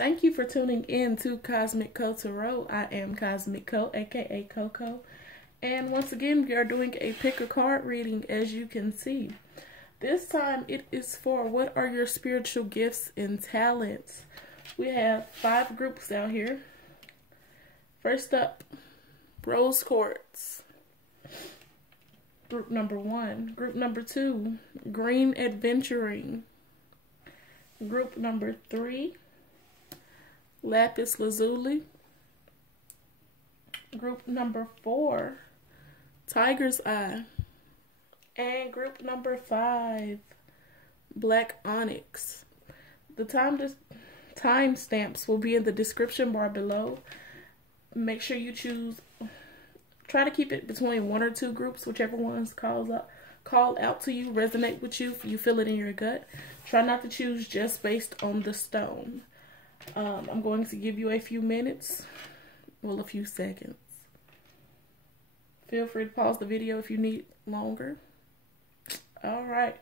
Thank you for tuning in to Kosmic Ko Tarot. I am Kosmic Ko, aka Coco. And once again, we are doing a pick a card reading, as you can see. This time it is for what are your spiritual gifts and talents. We have 5 groups out here. First up, Rose Quartz. Group number 1. Group number 2, Green Adventuring. Group number 3, Lapis Lazuli. Group number 4, Tiger's Eye. And group number 5, Black Onyx. The time stamps will be in the description bar below. Make sure you try to keep it between 1 or 2 groups, whichever ones call out to you, resonate with you, you feel it in your gut. Try not to choose just based on the stone. I'm going to give you a few minutes, well, a few seconds. Feel free to pause the video if you need longer. All right.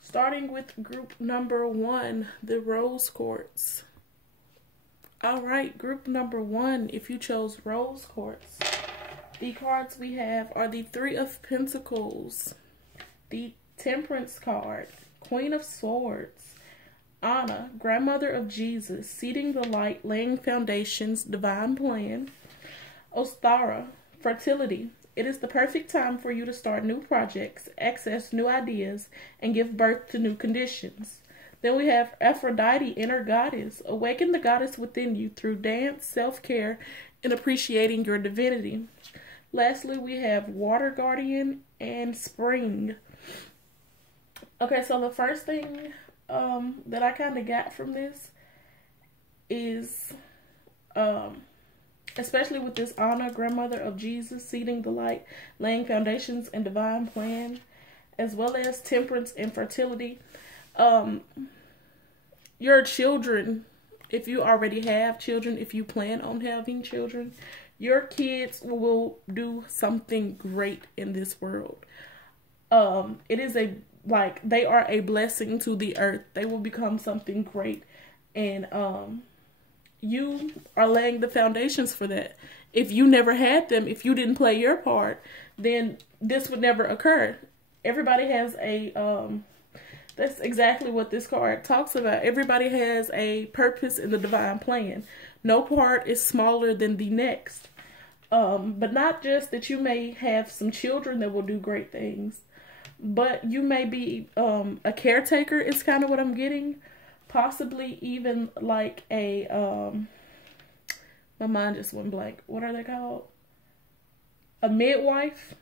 Starting with group number 1, the Rose Quartz. All right, group number 1, if you chose Rose Quartz, the cards we have are the 3 of Pentacles, the Temperance card, Queen of Swords, Anna, Grandmother of Jesus, Seeding the Light, Laying Foundations, Divine Plan, Ostara, Fertility. It is the perfect time for you to start new projects, access new ideas, and give birth to new conditions. Then we have Aphrodite, Inner Goddess. Awaken the goddess within you through dance, self-care, and appreciating your divinity. Lastly, we have Water Guardian and Spring. Okay, so the first thing that I kind of got from this is, especially with this Anna, Grandmother of Jesus, Seeding the Light, Laying Foundations, and Divine Plan, as well as Temperance and Fertility. Your children, if you already have children, if you plan on having children, your kids will do something great in this world. It is they are a blessing to the earth. They will become something great. And you are laying the foundations for that. If you never had them, if you didn't play your part, then this would never occur. Everybody has that's exactly what this card talks about. Everybody has a purpose in the divine plan. No part is smaller than the next. But not just that you may have some children that will do great things, but you may be a caretaker is kind of what I'm getting. Possibly even like a, my mind just went blank. What are they called? A midwife.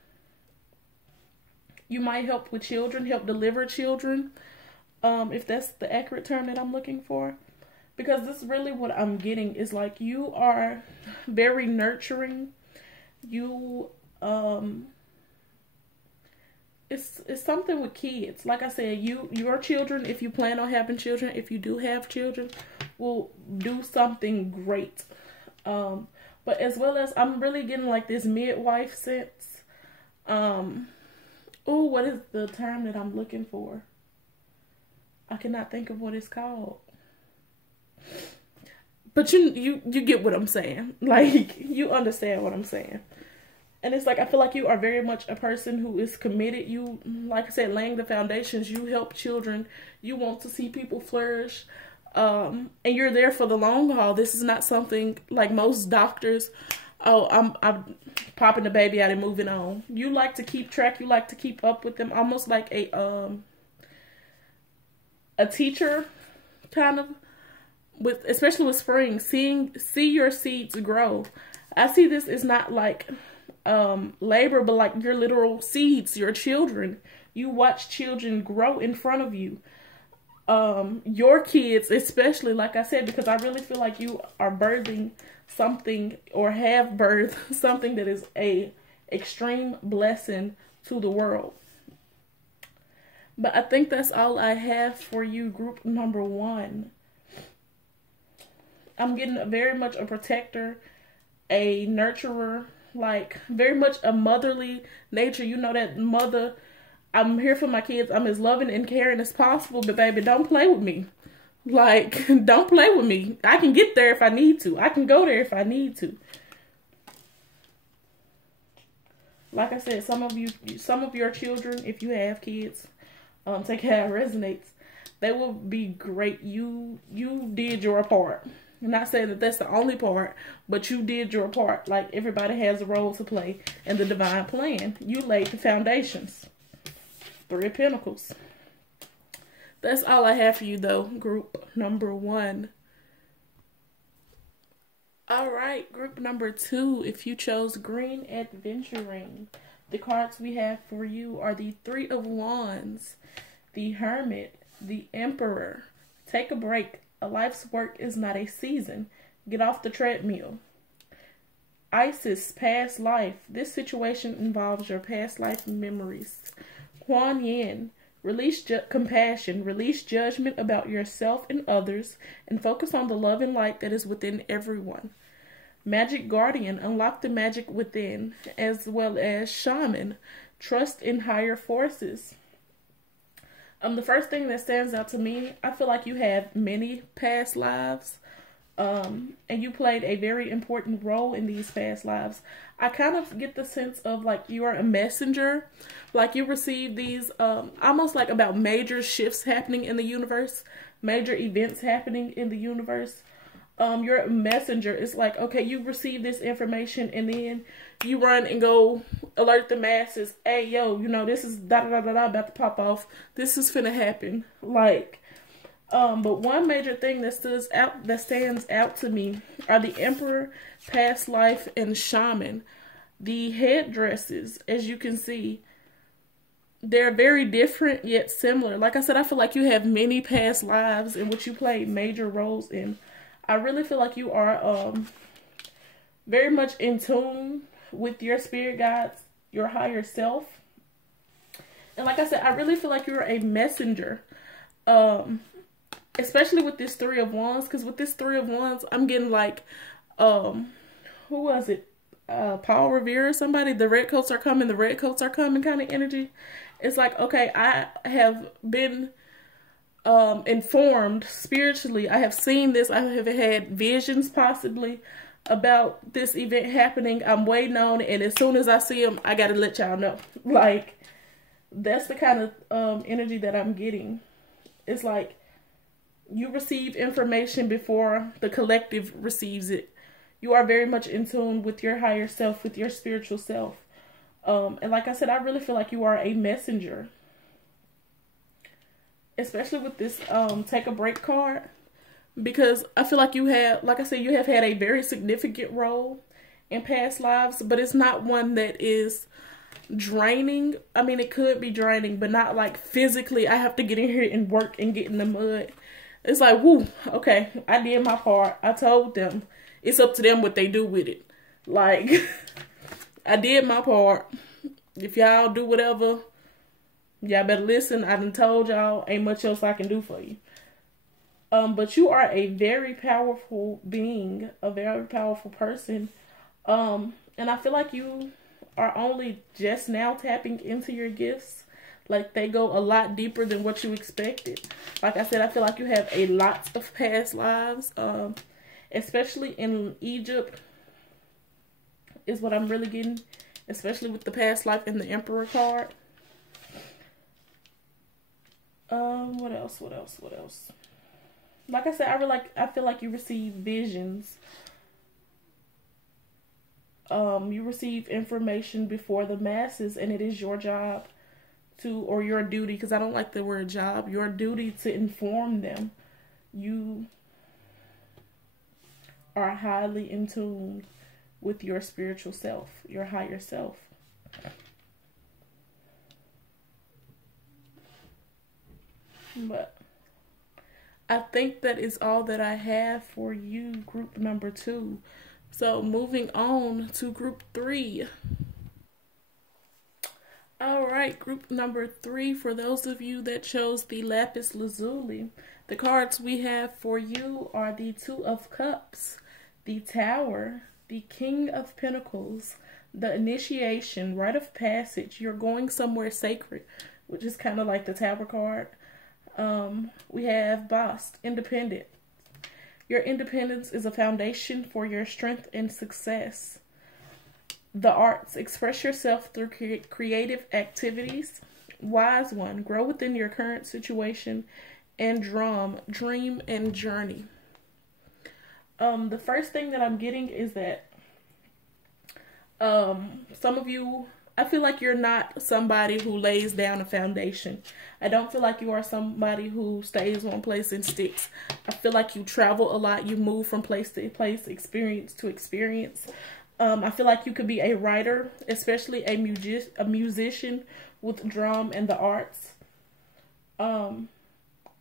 You might help with children, help deliver children, if that's the accurate term that I'm looking for. Because this is really what I'm getting is like you are very nurturing. You, it's something with kids. Like I said, your children, if you plan on having children, if you do have children, will do something great. But as well as I'm really getting like this midwife sense. Oh, what is the term that I'm looking for? I cannot think of what it's called. But you get what I'm saying. Like, you understand what I'm saying. And it's like, I feel like you are very much a person who is committed. You, like I said, laying the foundations. You help children. You want to see people flourish. And you're there for the long haul. This is not something like most doctors. Oh, I'm popping the baby out and moving on. You like to keep track. You like to keep up with them. Almost like a teacher, kind of. Especially with Spring, see your seeds grow. I see this is not like labor, but like your literal seeds, your children. You watch children grow in front of you. Your kids, especially, like I said, because I really feel like you are birthing something or have birthed something that is a extreme blessing to the world. But I think that's all I have for you, group number 1. I'm getting very much a protector, a nurturer, like very much a motherly nature. You know, that mother, I'm here for my kids. I'm as loving and caring as possible, but baby, don't play with me. Like, don't play with me. I can get there if I need to. I can go there if I need to. Like I said, some of your children, if you have kids, take how it resonates, they will be great. You did your part. I'm not saying that that's the only part, but you did your part. Like, everybody has a role to play in the divine plan. You laid the foundations. 3 of Pentacles. That's all I have for you, though, group number 1. All right, group number 2. If you chose green adventuring, the cards we have for you are the 3 of Wands, the Hermit, the Emperor. Take a break. A life's work is not a season. Get off the treadmill. Isis, past life. This situation involves your past life memories. Kuan Yin, release compassion, release judgment about yourself and others, and focus on the love and light that is within everyone. Magic Guardian, unlock the magic within, as well as Shaman, trust in higher forces. The first thing that stands out to me, I feel like you have many past lives, and you played a very important role in these past lives. I kind of get the sense of like you are a messenger, like you receive these, almost like about major shifts happening in the universe, major events happening in the universe. You're a messenger. It's like, okay, you receive this information and then you run and go alert the masses. Hey, yo, you know, this is da-da-da-da-da about to pop off. This is finna happen. Like, but one major thing that stands out to me are the Emperor, past life, and Shaman. The headdresses, as you can see, they're very different yet similar. Like I said, I feel like you have many past lives in which you played major roles in. I really feel like you are very much in tune with your spirit guides, your higher self. And like I said, I really feel like you're a messenger. Especially with this 3 of Wands. Because with this 3 of Wands, I'm getting like, who was it? Paul Revere or somebody. The red coats are coming. The red coats are coming kind of energy. It's like, okay, I have been informed spiritually. I have seen this. I have had visions possibly about this event happening. I'm waiting on it, and as soon as I see them, I gotta let y'all know. Like, that's the kind of energy that I'm getting. It's like you receive information before the collective receives it. You are very much in tune with your higher self, with your spiritual self. And like I said, I really feel like you are a messenger. Especially with this take a break card, because I feel like you have, like I said, you have had a very significant role in past lives, but it's not one that is draining. I mean, it could be draining, but not like physically, I have to get in here and work and get in the mud. It's like, woo, okay, I did my part. I told them. It's up to them what they do with it. Like, I did my part. If y'all do whatever, y'all better listen. I done told y'all, ain't much else I can do for you. But you are a very powerful being, a very powerful person. And I feel like you are only just now tapping into your gifts. Like, they go a lot deeper than what you expected. Like I said, I feel like you have a lot of past lives. Especially in Egypt is what I'm really getting. Especially with the past life and the Emperor card. What else? Like I said, I feel like you receive visions. You receive information before the masses, and it is your job to, or your duty, because I don't like the word job, your duty to inform them. You are highly in tune with your spiritual self, your higher self. But I think that is all that I have for you, group number 2. So moving on to group 3. All right, group number 3, for those of you that chose the lapis lazuli, the cards we have for you are the 2 of Cups, the Tower, the King of Pentacles, the Initiation, Rite of Passage. You're going somewhere sacred, which is kind of like the Tower card. We have bossed, independent. Your independence is a foundation for your strength and success. The arts, express yourself through creative activities. Wise one, grow within your current situation and dream and journey. The first thing that I'm getting is that some of you, I feel like you're not somebody who lays down a foundation. I don't feel like you are somebody who stays one place and sticks. I feel like you travel a lot. You move from place to place, experience to experience. I feel like you could be a writer, especially a musician with drum and the arts. And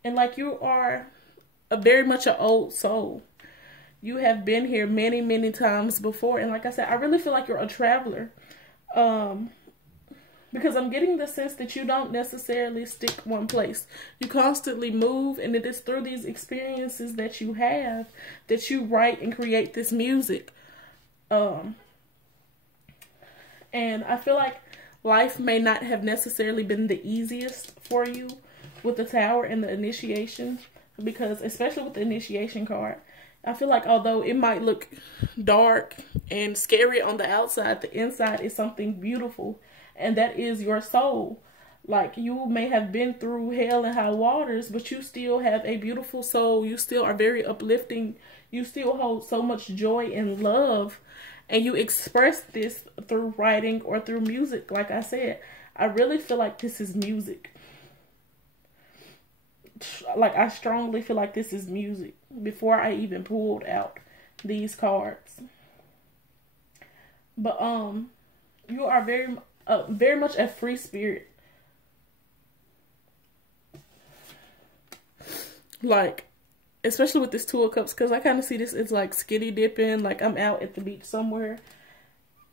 like you are very much an old soul. You have been here many, many times before. And like I said, I really feel like you're a traveler. Because I'm getting the sense that you don't necessarily stick one place. You constantly move, and it is through these experiences that you have that you write and create this music. And I feel like life may not have necessarily been the easiest for you with the Tower and the initiation, because especially with the initiation card, I feel like although it might look dark and scary on the outside, the inside is something beautiful, and that is your soul. Like, you may have been through hell and high waters, but you still have a beautiful soul. You still are very uplifting. You still hold so much joy and love, and you express this through writing or through music. Like I said, I really feel like this is music. Like, I strongly feel like this is music before I even pulled out these cards. But you are very much a free spirit. Like, especially with this Two of Cups, because I kind of see this as like skinny dipping. Like, I'm out at the beach somewhere.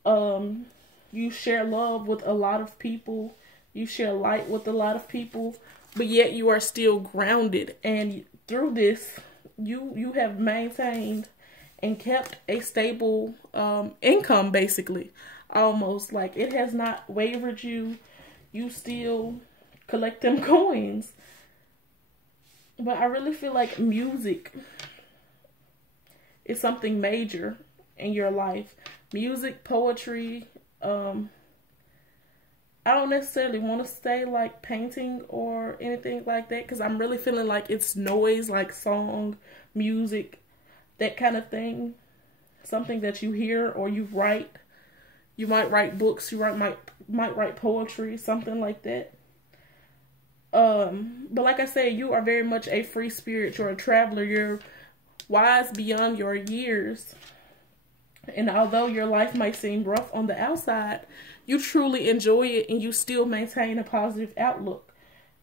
You share love with a lot of people. You share light with a lot of people. But yet you are still grounded. And through this, you have maintained and kept a stable income, basically. Almost. Like, it has not wavered you. You still collect them coins. But I really feel like music is something major in your life. Music, poetry. I don't necessarily want to say like painting or anything like that, because I'm really feeling like it's noise, like song, music, that kind of thing. Something that you hear or you write. You might write books. You might write poetry, something like that. But like I said, you are very much a free spirit. You're a traveler. You're wise beyond your years. And although your life might seem rough on the outside, you truly enjoy it and you still maintain a positive outlook.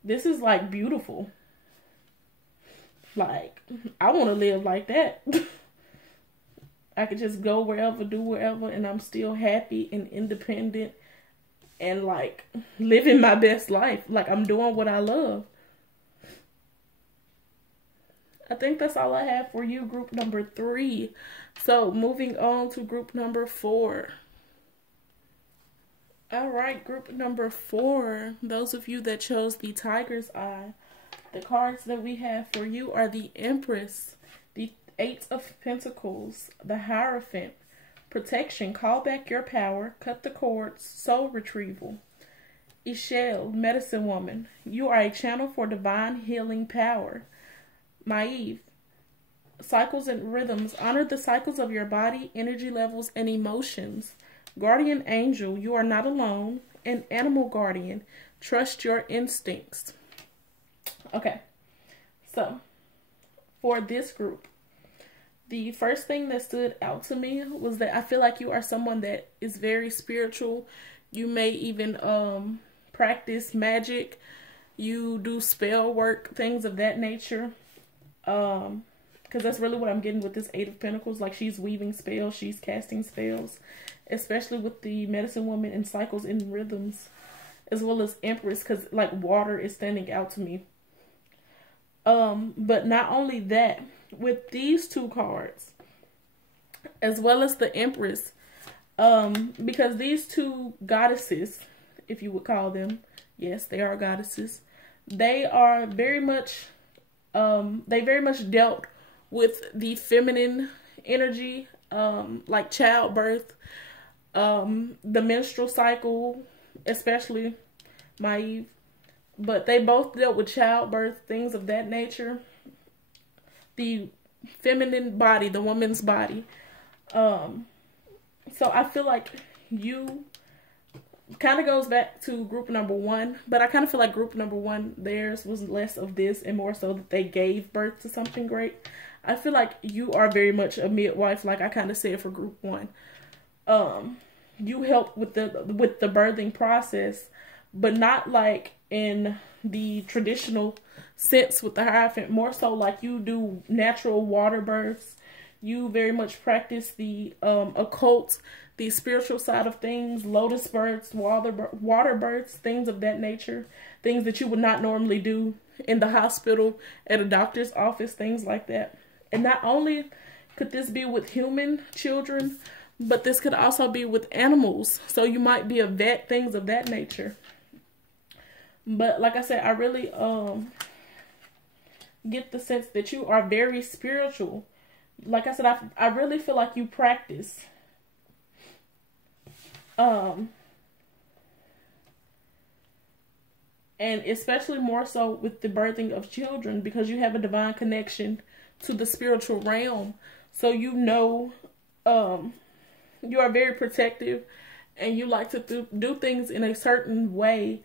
This is like beautiful. Like, I want to live like that. I could just go wherever, do wherever, and I'm still happy and independent and like living my best life. Like, I'm doing what I love. I think that's all I have for you, group number 3. So, moving on to group number 4. Alright, group number 4. Those of you that chose the Tiger's Eye, the cards that we have for you are the Empress, the 8 of Pentacles, the Hierophant, Protection, call back your power, cut the cords, soul retrieval. Ishel, Medicine Woman, you are a channel for divine healing power. Naive, cycles and rhythms, honor the cycles of your body, energy levels, and emotions. Guardian Angel, you are not alone. And Animal Guardian, trust your instincts. Okay, so for this group, the first thing that stood out to me was that I feel like you are someone that is very spiritual. You may even practice magic. You do spell work, things of that nature. Because that's really what I'm getting with this 8 of Pentacles. Like, she's weaving spells, she's casting spells, especially with the Medicine Woman and cycles and rhythms, as well as Empress, because like water is standing out to me. But not only that, with these 2 cards, as well as the Empress, because these 2 goddesses, if you would call them, yes, they are goddesses. They are very much, they very much dealt with the feminine energy, like childbirth, the menstrual cycle, especially Maeve. But they both dealt with childbirth, things of that nature. The feminine body, the woman's body. So I feel like you kind of goes back to group number one, but I kind of feel like group number one, theirs was less of this and more so that they gave birth to something great. I feel like you are very much a midwife, like I kind of said for group one. You help with the birthing process, but not like in the traditional sense with the Hierophant, more so like you do natural water births. You very much practice the occult, the spiritual side of things, lotus births, water births, things of that nature, things that you would not normally do in the hospital, at a doctor's office, things like that. And not only could this be with human children, but this could also be with animals. So you might be a vet, things of that nature. But like I said, I really get the sense that you are very spiritual. Like I said, I really feel like you practice. And especially more so with the birthing of children, because you have a divine connection to the spiritual realm. So you know, you are very protective, and you like to do things in a certain way,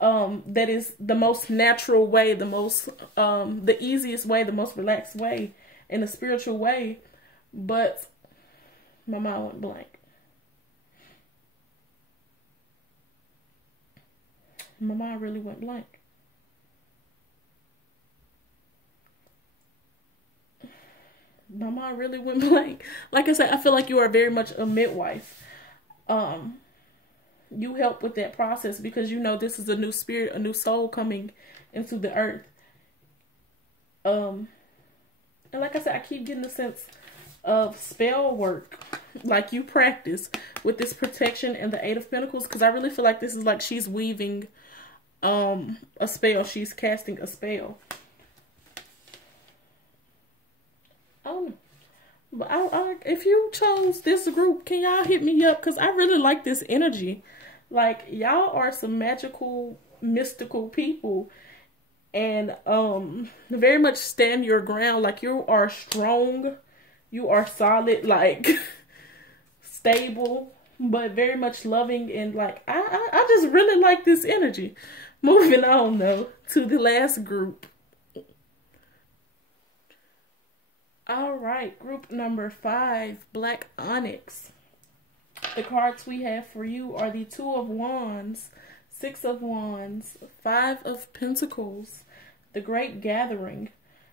that is the most natural way, the most, the easiest way, the most relaxed way, in a spiritual way. But my mind went blank. My mind really went blank. My mind really went blank. Like I said, I feel like you are very much a midwife. You help with that process because you know this is a new spirit, a new soul coming into the earth. And like I said, I keep getting the sense of spell work, like you practice with this protection and the Eight of Pentacles, because I really feel like this is like she's weaving a spell. She's casting a spell. I don't know. But if you chose this group, can y'all hit me up? Because I really like this energy. Like, y'all are some magical, mystical people. And very much stand your ground. Like, you are strong. You are solid, like, stable, but very much loving. And, like, I just really like this energy. Moving on, though, to the last group. All right, group number 5, Black Onyx. The cards we have for you are the Two of Wands, Six of Wands, Five of Pentacles, the Great Gathering.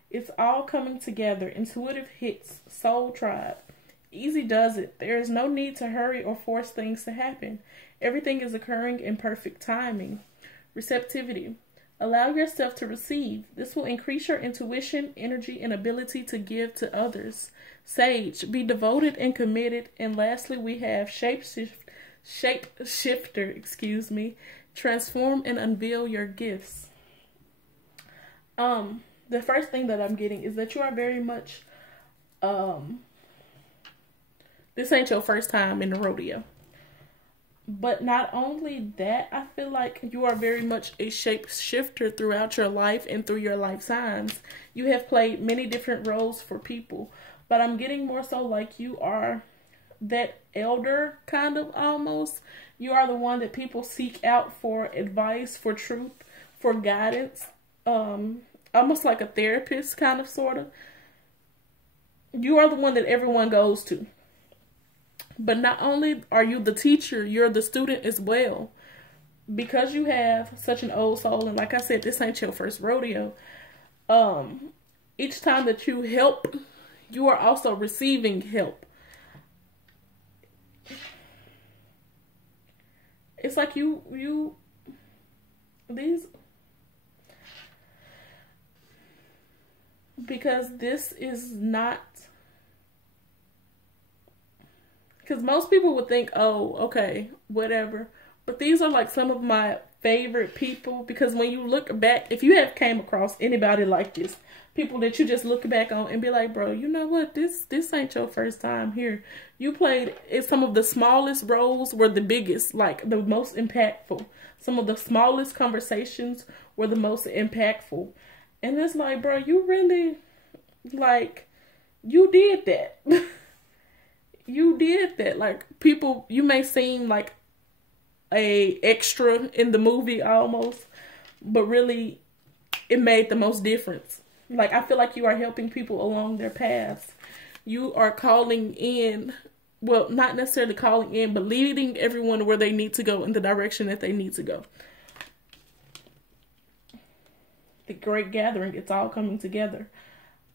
It's all coming together. Intuitive hits, Soul Tribe. Easy does it. There is no need to hurry or force things to happen. Everything is occurring in perfect timing. Receptivity. Allow yourself to receive. This will increase your intuition, energy, and ability to give to others. Sage. Be devoted and committed. And lastly, we have Shapeshifter, transform and unveil your gifts. The first thing that I'm getting is that you are very much, this ain't your first time in the rodeo. But not only that, I feel like you are very much a shapeshifter throughout your life and through your life signs. You have played many different roles for people, but I'm getting more so like you are that elder, kind of, almost. You are the one that people seek out for advice, for truth, for guidance. Almost like a therapist, kind of, sort of. You are the one that everyone goes to. But not only are you the teacher, you're the student as well. Because you have such an old soul, and like I said, this ain't your first rodeo. Each time that you help, you are also receiving help. It's like because this is not, because most people would think, oh, okay, whatever. But these are like some of my favorite people, because when you look back, if you have came across anybody like this, people that you just look back on and be like, bro, you know what, this ain't your first time here. You played some of the smallest roles were the biggest, like the most impactful. Some of the smallest conversations were the most impactful. And it's like, bro, you really, like, you did that. You did that. Like, people, you may seem like a extra in the movie almost, but really it made the most difference. Like, I feel like you are helping people along their paths. You are calling in, well, not necessarily calling in, but leading everyone where they need to go, in the direction that they need to go. The great gathering, it's all coming together.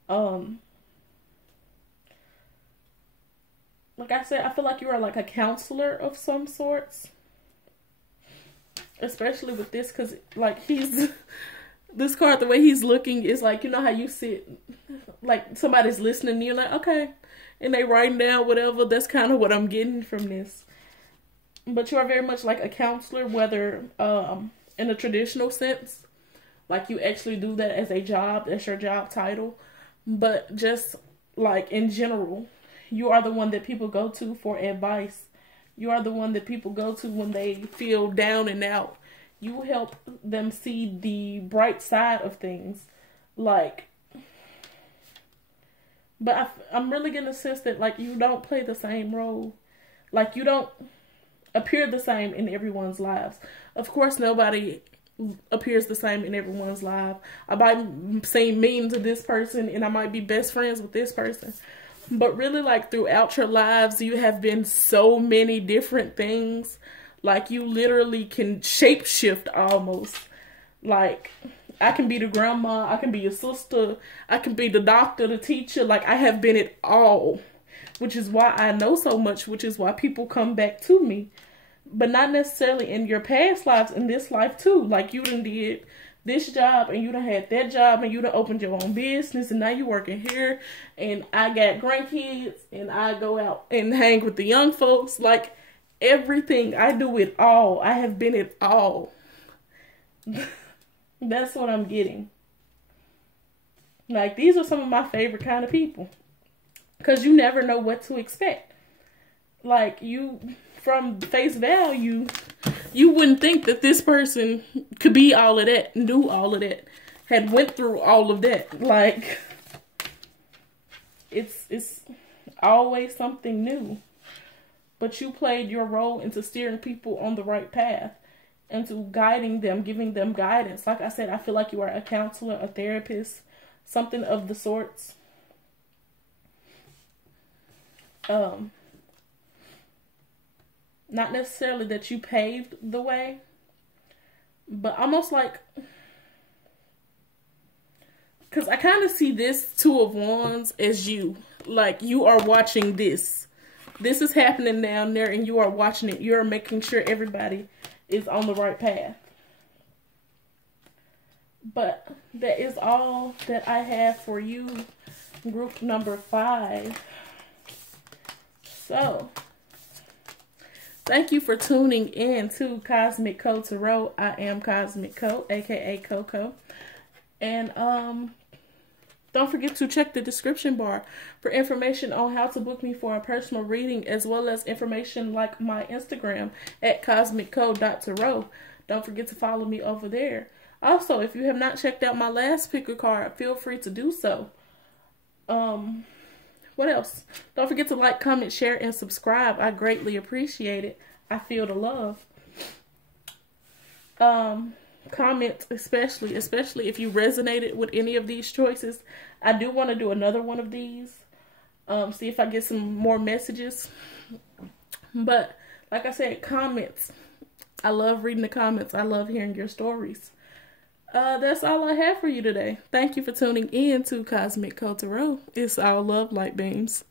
Like I said, I feel like you are like a counselor of some sorts. Especially with this, because like this card, the way he's looking is like, you know how you sit, like somebody's listening and you're like, okay. And they writing down whatever. That's kind of what I'm getting from this. But you are very much like a counselor, whether in a traditional sense. Like you actually do that as a job. That's your job title. But just like in general, you are the one that people go to for advice. You are the one that people go to when they feel down and out. You help them see the bright side of things. Like, but I'm really getting a sense that like you don't play the same role. Like you don't appear the same in everyone's lives. Of course, nobody appears the same in everyone's life. I might seem mean to this person and I might be best friends with this person. But really, like, throughout your lives, you have been so many different things. Like, you literally can shapeshift almost. Like, I can be the grandma, I can be your sister, I can be the doctor, the teacher. Like, I have been it all. Which is why I know so much, which is why people come back to me. But not necessarily in your past lives, in this life too. Like, you done did this job and you done had that job and you done opened your own business and now you working here and I got grandkids and I go out and hang with the young folks. Like, everything, I do it all. I have been it all. That's what I'm getting. Like, these are some of my favorite kind of people, because you never know what to expect. Like, you, from face value, you wouldn't think that this person could be all of that, knew all of that, had went through all of that. Like, it's always something new. But you played your role into steering people on the right path, into guiding them, giving them guidance. Like I said, I feel like you are a counselor, a therapist, something of the sorts. Not necessarily that you paved the way, but almost like, because I kind of see this Two of Wands as you. Like, you are watching this. This is happening down there and you are watching it. You're making sure everybody is on the right path. But that is all that I have for you, group number 5. So, thank you for tuning in to Kosmic Ko Tarot. I am Kosmic Ko, aka Coco. And don't forget to check the description bar for information on how to book me for a personal reading, as well as information like my Instagram at kosmicko.tarot. Don't forget to follow me over there. Also, if you have not checked out my last picker card, feel free to do so. What else? Don't forget to like, comment, share, and subscribe. I greatly appreciate it. I feel the love. Comment, especially if you resonated with any of these choices. I do want to do another one of these. See if I get some more messages. But like I said, comments. I love reading the comments. I love hearing your stories. That's all I have for you today. Thank you for tuning in to Kosmic Ko Tarot. It's all love, light beams.